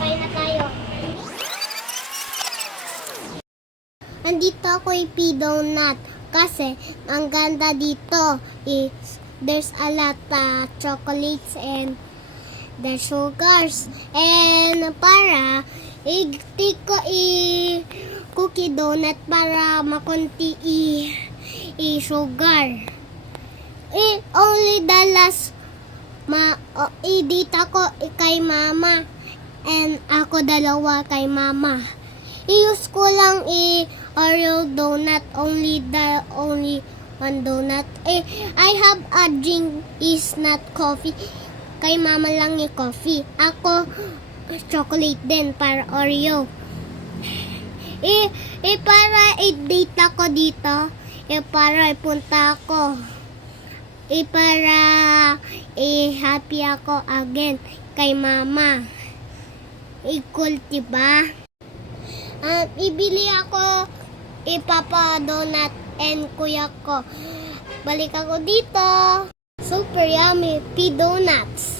kain na tayo. Andito ako P-Donut kasi ang ganda dito is there's a lot of chocolates and the sugars. And para i-take ko cookie donut para makunti sugar. Only the last dito ko kay mama and ako dalawa kay mama. I-use ko lang Oreo donut, only one donut. I have a drink is not coffee. Kay mama lang yung coffee. Ako chocolate din para Oreo. Para i-date ako dito. Para ipunta ako. Para happy ako again kay mama. Cool, diba? Ibili ako Papa Donut and kuya ko. Balik ako dito. Super yummy P-Donuts.